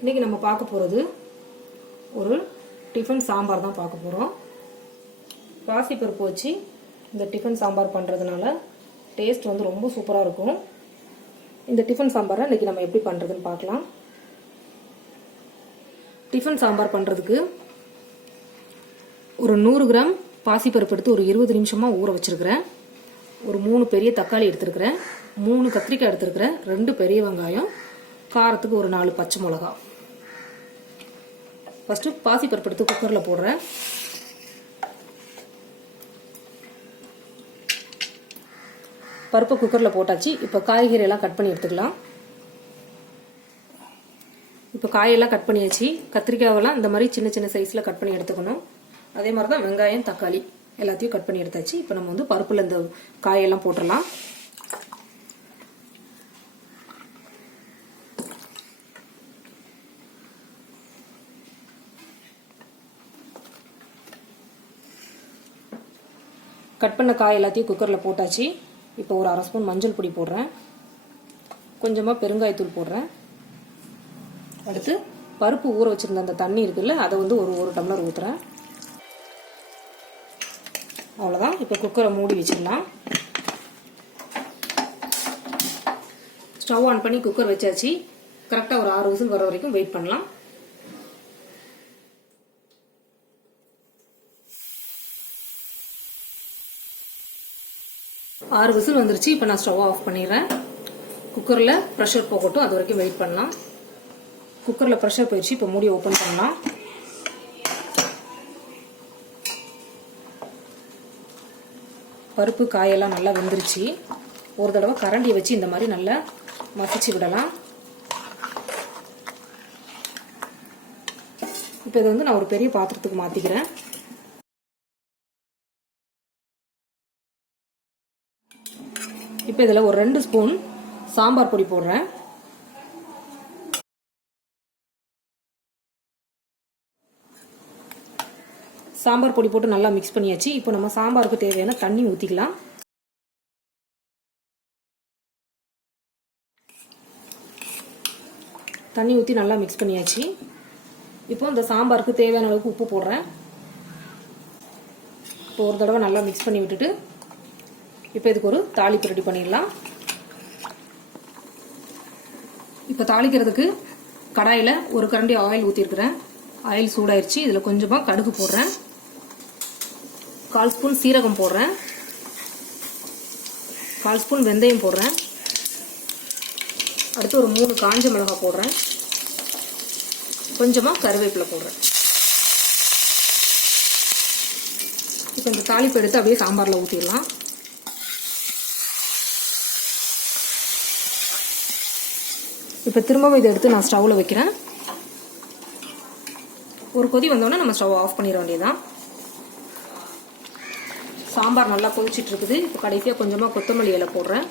இன்னைக்கு நம்ம பார்க்க போகிறது ஒரு டிஃபன் சாம்பார் தான் பார்க்க போகிறோம். பாசிப்பருப்பு வச்சு இந்த டிஃபன் சாம்பார் பண்ணுறதுனால டேஸ்ட் வந்து ரொம்ப சூப்பராக இருக்கும். இந்த டிஃபன் சாம்பாரை இன்னைக்கு நம்ம எப்படி பண்ணுறதுன்னு பார்க்கலாம். டிஃபன் சாம்பார் பண்ணுறதுக்கு ஒரு 100 கிராம் பாசிப்பருப்பு எடுத்து ஒரு 20 நிமிஷமாக ஊற வச்சுருக்கிறேன். ஒரு 3 பெரிய தக்காளி எடுத்துருக்கிறேன், 3 கத்திரிக்காய் எடுத்துருக்கிறேன், 2 பெரிய வெங்காயம், காரத்துக்கு ஒரு 4 பச்சை மிளகா. ஃபஸ்ட்டு பாசிப்பருப்பு எடுத்து குக்கரில் போடுறேன். பருப்பு குக்கரில் போட்டாச்சு. இப்போ காய்கறியெல்லாம் கட் பண்ணி எடுத்துக்கலாம். இப்போ காயெல்லாம் கட் பண்ணியாச்சு. கத்திரிக்காயெல்லாம் இந்த மாதிரி சின்ன சின்ன சைஸில் கட் பண்ணி எடுத்துக்கணும். அதே மாதிரி தான் வெங்காயம், தக்காளி எல்லாத்தையும் கட் பண்ணி எடுத்தாச்சு. இப்போ நம்ம வந்து பருப்பில் இந்த காயெல்லாம் போட்டுடலாம். கட் பண்ண காய் எல்லாத்தையும் குக்கரில் போட்டாச்சு. இப்போ ஒரு 1/2 ஸ்பூன் மஞ்சள் பொடி போடுறேன், கொஞ்சமாக பெருங்காயத்தூள் போடுறேன். அடுத்து பருப்பு ஊற வச்சுருந்த அந்த தண்ணி இருக்குல்ல, அதை வந்து ஒரு டம்ளர் ஊற்றுறேன். அவ்வளோதான். இப்போ குக்கரை மூடி வச்சிடலாம். ஸ்டவ் ஆன் பண்ணி குக்கர் வச்சாச்சு. கரெக்டாக ஒரு 6 விசில் வர வரைக்கும் வெயிட் பண்ணலாம். ஆறு விசில் வந்துருச்சு. இப்போ நான் ஸ்டவ் ஆஃப் பண்ணிடுறேன். குக்கரில் ப்ரெஷர் போகட்டும், அது வரைக்கும் வெயிட் பண்ணலாம். குக்கரில் ப்ரெஷர் போயிடுச்சு. இப்போ மூடி ஓப்பன் பண்ணலாம். பருப்பு காயெல்லாம் நல்லா வெந்துருச்சு. ஒரு தடவை கரண்டியை வச்சு இந்த மாதிரி நல்லா மசிச்சு விடலாம். இப்போ இதை வந்து நான் ஒரு பெரிய பாத்திரத்துக்கு மாற்றிக்கிறேன். இப்போ இதில் ஒரு 2 ஸ்பூன் சாம்பார் பொடி போடுறேன். சாம்பார் பொடி போட்டு நல்லா மிக்ஸ் பண்ணியாச்சு. இப்போ நம்ம சாம்பாருக்கு தேவையான தண்ணி ஊற்றிக்கலாம். தண்ணி ஊற்றி நல்லா மிக்ஸ் பண்ணியாச்சு. இப்போ இந்த சாம்பாருக்கு தேவையான அளவுக்கு உப்பு போடுறேன். இப்போ ஒரு தடவை நல்லா மிக்ஸ் பண்ணி விட்டுட்டு இப்போ இதுக்கு ஒரு தாளிப்பு ரெடி பண்ணிடலாம். இப்போ தாளிக்கிறதுக்கு கடாயில் ஒரு கரண்டி ஆயில் ஊற்றிருக்கிறேன். ஆயில் சூடாயிருச்சு. இதில் கொஞ்சமாக கடுகு போடுறேன், 1/4 ஸ்பூன் சீரகம் போடுறேன், 1/4 ஸ்பூன் வெந்தயம் போடுறேன். அடுத்து ஒரு 3 காஞ்ச மிளகாய் போடுறேன், கொஞ்சமாக கருவேப்பிலை போடுறேன். இப்போ இந்த தாளிப்பு எடுத்து அப்படியே சாம்பாரில் ஊற்றிடலாம். இப்போ திரும்பவும் இதை எடுத்து நான் ஸ்டவ்வில் வைக்கிறேன். ஒரு கொதி வந்தோடனே நம்ம ஸ்டவ் ஆஃப் பண்ணிட வேண்டியதுதான். சாம்பார் நல்லா கொதிச்சிட்டு இருக்குது. இப்போ கடைசியாக கொஞ்சமாக கொத்தமல்லி இலை போடுறேன்.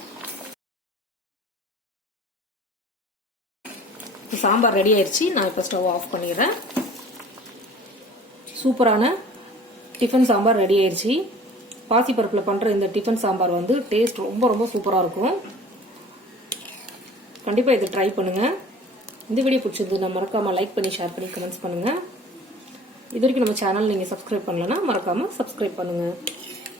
சாம்பார் ரெடி ஆயிடுச்சு. நான் இப்போ ஸ்டவ் ஆஃப் பண்ணிடுறேன். சூப்பரான டிஃபன் சாம்பார் ரெடி ஆயிடுச்சு. பாசிப்பருப்பில் பண்ணுற இந்த டிஃபன் சாம்பார் வந்து டேஸ்ட் ரொம்ப ரொம்ப சூப்பராக இருக்கும். கண்டிப்பாக இதை ட்ரை பண்ணுங்கள். இந்த வீடியோ பிடிச்சிருந்து மறக்காமல் லைக் பண்ணி, ஷேர் பண்ணி, கமெண்ட்ஸ் பண்ணுங்கள். இது வரைக்கும் நம்ம சேனல் நீங்கள் சப்ஸ்கிரைப் பண்ணலன்னா மறக்காமல் சப்ஸ்கிரைப் பண்ணுங்கள்.